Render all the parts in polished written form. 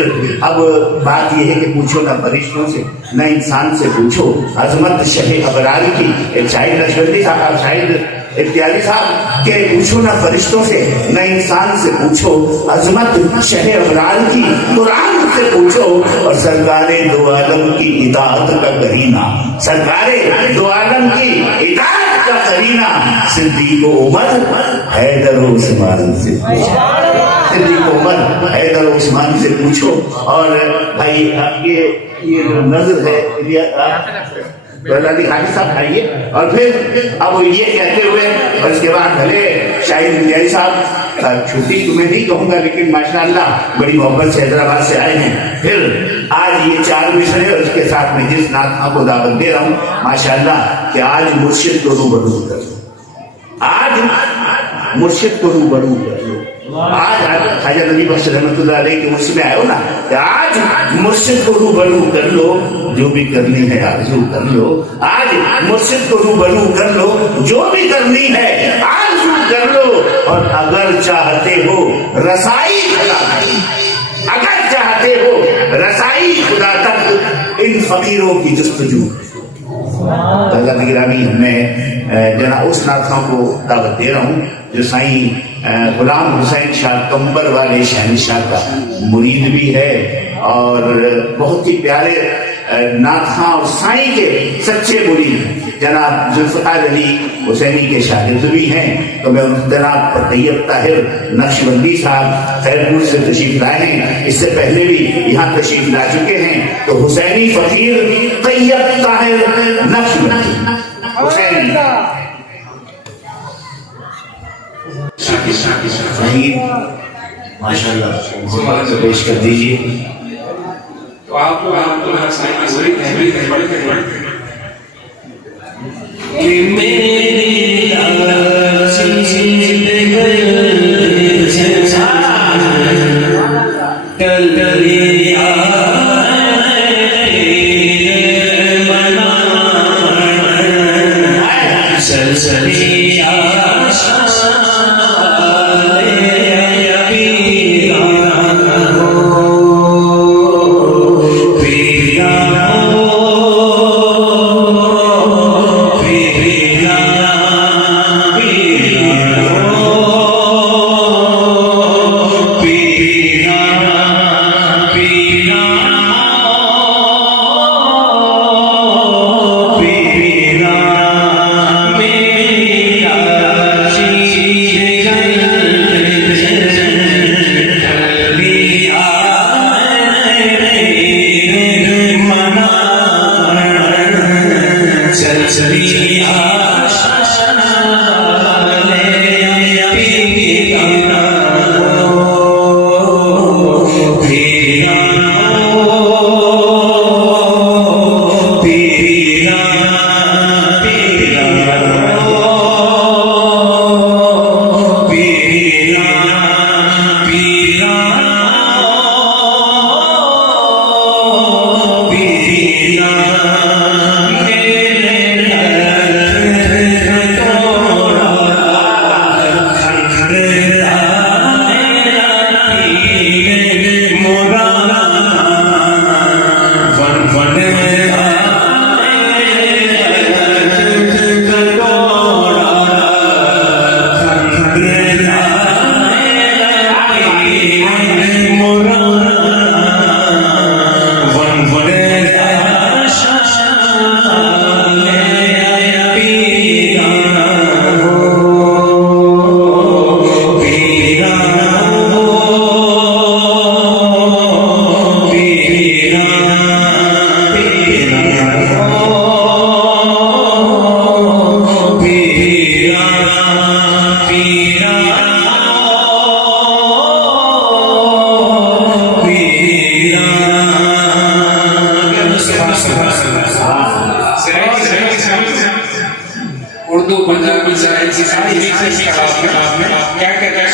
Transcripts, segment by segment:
अब बात यह है कि पूछो ना फरिश्तों से न इंसान से पूछो, अजमत शहे अबरार की एक शाहिद नशवंदी साहब शाहिद इत्यादि साहब के पूछो ना फरिश्तों से न इंसान से पूछो, अजमत शहे अबरार की कुरान से पूछो, और सरकारे दो आलम की इताअत का करीना, सरकारे दो आलम की इताअत का करीना सिद्दीक उमर हैदर उस्मान से सिद्दीक उमर हैदर उस्मान से पूछो। और भाई ये जो नजर है हाजी साहब खाइए, और फिर अब ये कहते हुए और इसके बाद भले शाहिद इंडियाई साहब छुट्टी तुम्हें नहीं कहूंगा, लेकिन माशाअल्लाह बड़ी मोहब्बत से हैदराबाद से आए हैं। फिर आज ये 4 विषय है और इसके साथ में जिस नाथ को दावत दे रहा हूँ माशाअल्लाह कि आज मुर्शिद को रूबरू कर लो, आज मुर्शिद को रूबरू कर लो। आज ख्वाजा नबी बख्श रहमतुल्लाह अलैह के मुर्शिद में आए हो ना, आज मुर्शिद को रूबरू कर लो, जो भी करनी है आरज़ू कर लो, आज मुर्शिद को रूबरू कर लो, जो भी करनी है आरज़ू कर लो। और अगर चाहते हो रसाई खुदा तक, अगर चाहते हो रसाई खुदा तक, इन फकीरों की जुस्तजू। अल्लाह की गिरामी मैं जना उस नाथों को दावत दे रहा हूँ जो साईं गुलाम हुसैन शाह कंबर वाले शहनशाह का मुरीद भी है और बहुत ही प्यारे नाथा और साईं के सच्चे मुरीद जनाब जुल्फ़िकार अली हुसैनी के शागिर्द भी हैं। तो मैं जनाब तैयब ताहिर नक्शबंदी साहब खैरपुर से तशरीफ लाए हैं, इससे पहले भी यहाँ तशरीफ ला चुके हैं। तो हुसैनी फकीर तैयब ताहिर नक्शबंदी हुसैनी माशाअल्लाह पेश कर दीजिए। तो आप उर्दू पंजाबी सारी क्या कहता है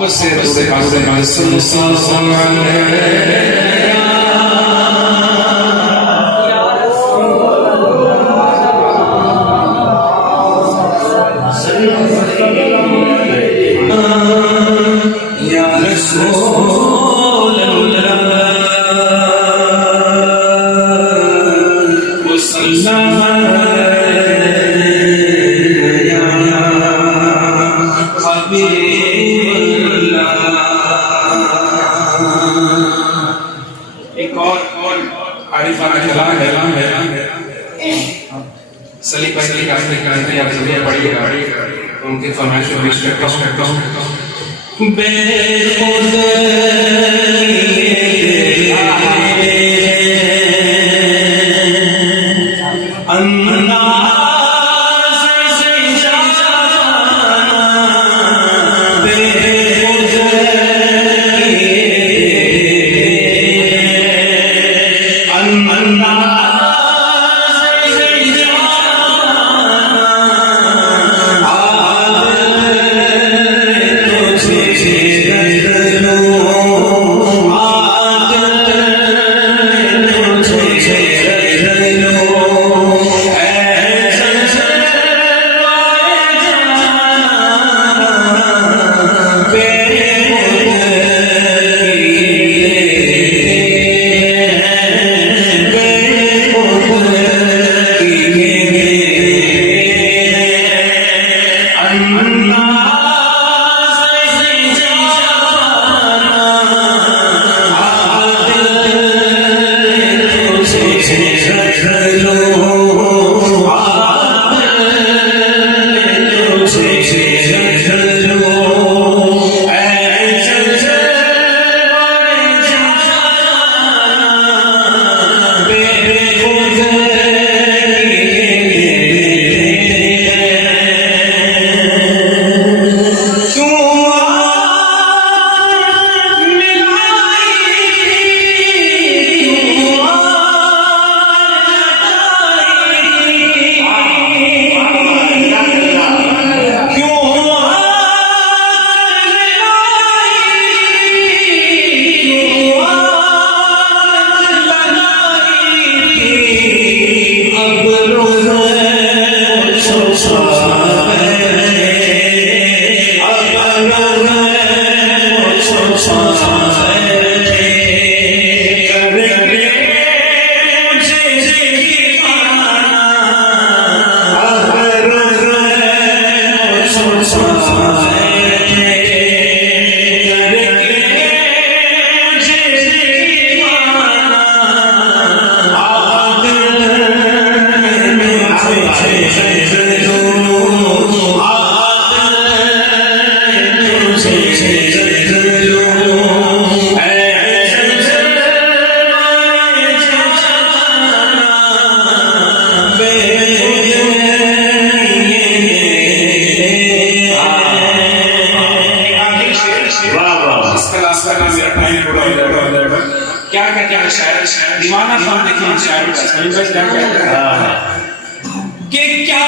मोहब्बत से या रसूल अल्लाह या हबीबल्लाह। एक और आरिफाना कलाम है सलीम भाई की गाने आप सभी पढ़िएगा, उनके फरमाइश को पेश करता हूँ। क्या कहते हैं शायर, दीवाना था देखिए शायर का, सही बात क्या कहते हैं कि क्या